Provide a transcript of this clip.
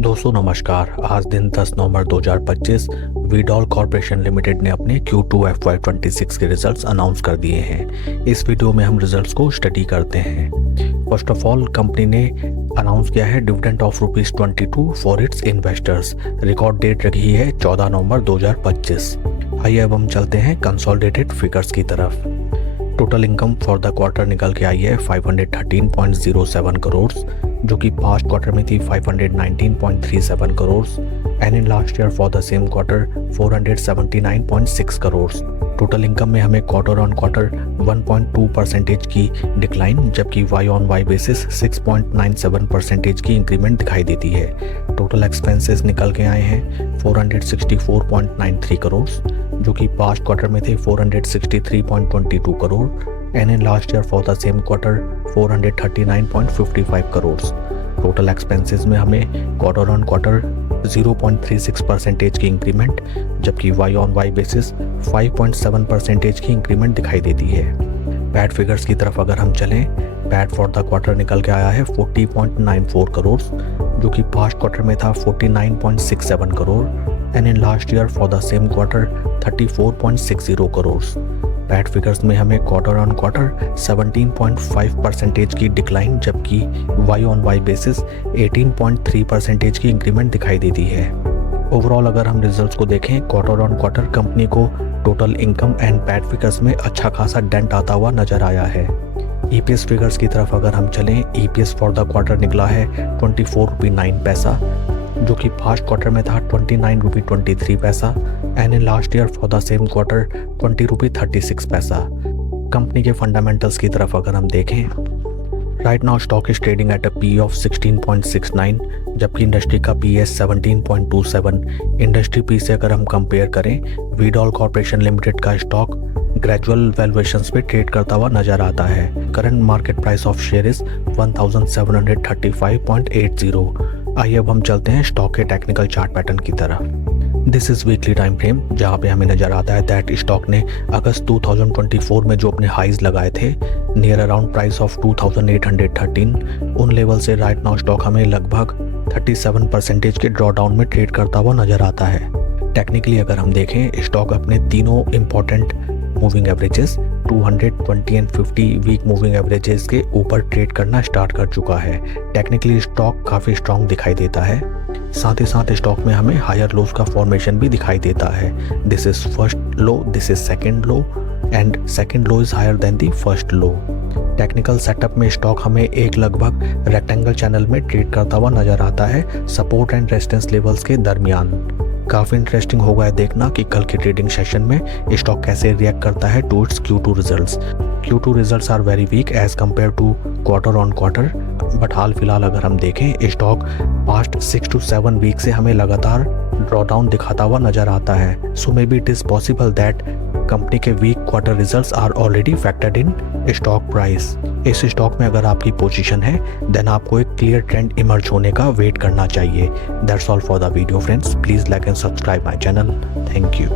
दोस्तों नमस्कार। आज दिन 10 नवंबर 2025 वीडॉल कॉर्पोरेशन लिमिटेड ने अपने Q2 FY26 के रिजल्ट्स अनाउंस कर दिए हैं। इस वीडियो में हम रिजल्ट्स को स्टडी करते हैं। फर्स्ट ऑफ ऑल कंपनी ने अनाउंस किया है dividend of ₹22 for its investors. Record date रखी है 14 नवंबर 2025। आइए अब हम चलते हैं कंसोलिडेटेड फिगर्स की तरफ। Total income for the quarter निकल के आई है 513.07 करोड़, जो कि पास्ट क्वार्टर में थी 519.37 crore and in last year for the same quarter 479.6 crore. Total income में हमें क्वार्टर ऑन क्वार्टर 1.2% की डिक्लाइन, जबकि वाई ऑन वाई बेसिस 6.97% की इंक्रीमेंट दिखाई देती है। टोटल एक्सपेंसेस निकल के आए हैं 464.93 करोड़, जो कि पास्ट क्वार्टर में थे 463.22 crore and in last year for the same quarter 439.55 crore. Total expenses में हमें क्वार्टर ऑन क्वार्टर 0.36% की इंक्रीमेंट, जबकि वाई ऑन वाई बेसिस 5.7% की इंक्रीमेंट दिखाई देती है। पैट फिगर्स की तरफ अगर हम चलें, पैट फॉर द क्वार्टर निकल के आया है 40.94 करोड़, जो कि पास्ट क्वार्टर में था 49.67 crore and in last year for the same quarter 34.60 crore. PAT figures में हमें क्वार्टर ऑन क्वार्टर 17.5% की डिक्लाइन, जबकि वाई ऑन वाई बेसिस 18.3% की इंक्रीमेंट दिखाई देती है। ओवरऑल अगर हम रिजल्ट्स को देखें, क्वार्टर ऑन क्वार्टर कंपनी को total income and PAT figures में अच्छा खासा डेंट आता हुआ नजर आया है। ईपीएस फिगर्स की तरफ अगर हम चलें, ईपीएस फॉर द क्वार्टर निकला है 24.09 पैसा, जो कि फास्ट क्वार्टर में था 29.23 पैसा and in last year for the same quarter 20.36 पैसा। कंपनी के फंडामेंटल्स की तरफ अगर हम देखें, right now stock is trading at a P of 16.69, जबकि इंडस्ट्री का पी है 17.27। इंडस्ट्री पी से अगर हम कंपेयर करें, वीडॉल कॉर्पोरेशन लिमिटेड का स्टॉक ग्रेजुअल वैल्यूएशंस पे ट्रेड करता हुआ नजर आता है। Current market price of share is 1735.80। आइए अब हम चलते हैं स्टॉक के टेक्निकल चार्ट पैटर्न की तरफ। This is weekly time frame, जहां पे हमें नजर आता है दैट स्टॉक ने अगस्त 2024 में जो अपने हाईज लगाए थे नियर अराउंड प्राइस ऑफ 2813, उन लेवल से राइट नाउ स्टॉक हमें लगभग 37% के ड्रॉडाउन में ट्रेड करता हुआ नजर आता है। टेक्निकली अगर हम देखें, स्टॉक अपने तीनों important moving averages 200, 20 and 50 week moving averages के ऊपर ट्रेड करना स्टार्ट कर चुका है। टेक्निकली स्टॉक काफ़ी स्ट्रॉन्ग दिखाई देता है। साथ ही साथ स्टॉक में हमें हायर लोज का फॉर्मेशन भी दिखाई देता है। This is first low, this is second low and second low is higher than the first low. Technical setup में स्टॉक हमें एक लगभग रेक्टेंगल चैनल में ट्रेड करता हुआ नजर आता है सपोर्ट एंड रेजिस्टेंस लेवल्स के दरमियान। काफ़ी इंटरेस्टिंग होगा है देखना कि कल के ट्रेडिंग सेशन में स्टॉक कैसे रिएक्ट करता है to its Q2 results. Q2 results are very weak as compare to quarter on quarter, but हाल फिलहाल अगर हम देखें, स्टॉक पास्ट 6 to 7 वीक से हमें लगातार ड्रॉडाउन दिखाता हुआ नजर आता है। So maybe it is possible that company के weak quarter results are already factored in stock price. इस स्टॉक में अगर आपकी पोजीशन है देन आपको एक क्लियर ट्रेंड इमर्ज होने का वेट करना चाहिए। That's all for the video friends. Please like and subscribe my channel. Thank you.